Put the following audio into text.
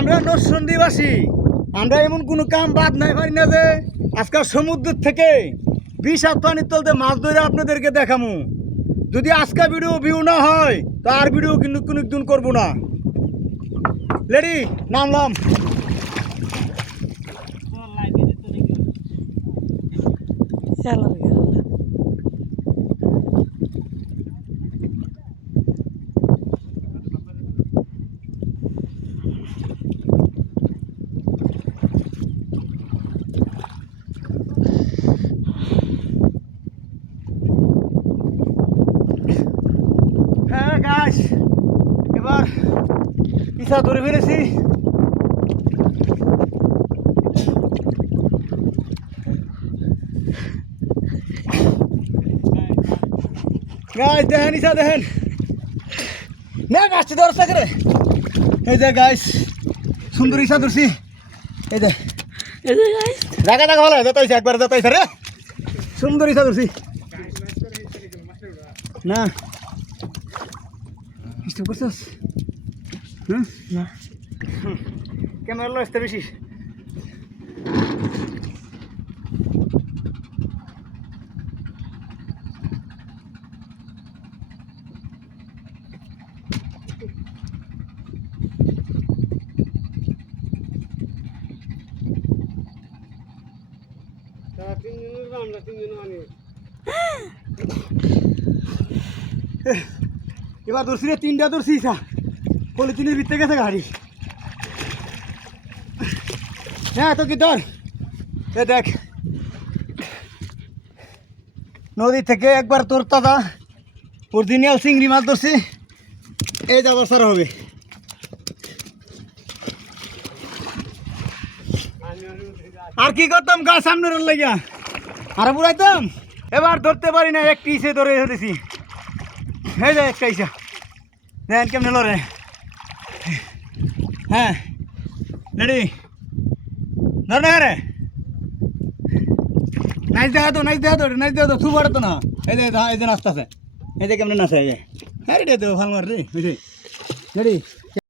আমরা নরসিংদীবাসী, আমরা এমন কোনো কাম বাদ নাই পারি না যে আজকাল সমুদ্র থেকে বিষাদ পানির তলতে মাছ ধরে আপনাদেরকে দেখামু। যদি আজকে ভিডিও ভিউ না হয় তো আর ভিডিও কিন্তু কোনো দিন করবো না। রেডি, নামলাম। হ্যাঁ গাছ, এবার পিসা ধরে ফেলেছি। গাছ দেখেন, ইসা দেখেন না, গাছটি ধরছে করে। এই যে গাছ সুন্দর ইসা ধরছি। এই যে দেখা দেখা ভালো যেতাইছে, একবার যেতাইছে রে, সুন্দর ইসা ধরছি না। ডিস্টার্ব করছিস? হ্যাঁ না, ক্যামেরা লো আসতে বেশি। এবার ধরছি রে, তিনটা ধরছি। ইসা পলিথিনের ভিতরে গেছে গাড়ি। হ্যাঁ তো কি ধর, এ দেখ নদী থেকে একবার তোর তাজা অরিজিনাল চিংড়ি মাছ ধরছি। এই যাবার সারা হবে। আর কি করতাম, গাছ সামনের লাগিয়া আর বুড়াইতাম। এবার ধরতে পারি না, একটি ইসে ধরে ফেলেছি। হয়ে যায় একটা ইসা, দেখেন কেমনে লড়ে। হ্যাঁ রেডি, ধর না রে, নাইচ দেখা তো, নাইচ দেখা তো, নাইচ দেখা তো, থু বাড়তো না। এই যে নাচতেছে, এই যে কেমনে নাচে। হ্যাঁ রেডি তো, ভাল মার রে, রেডি।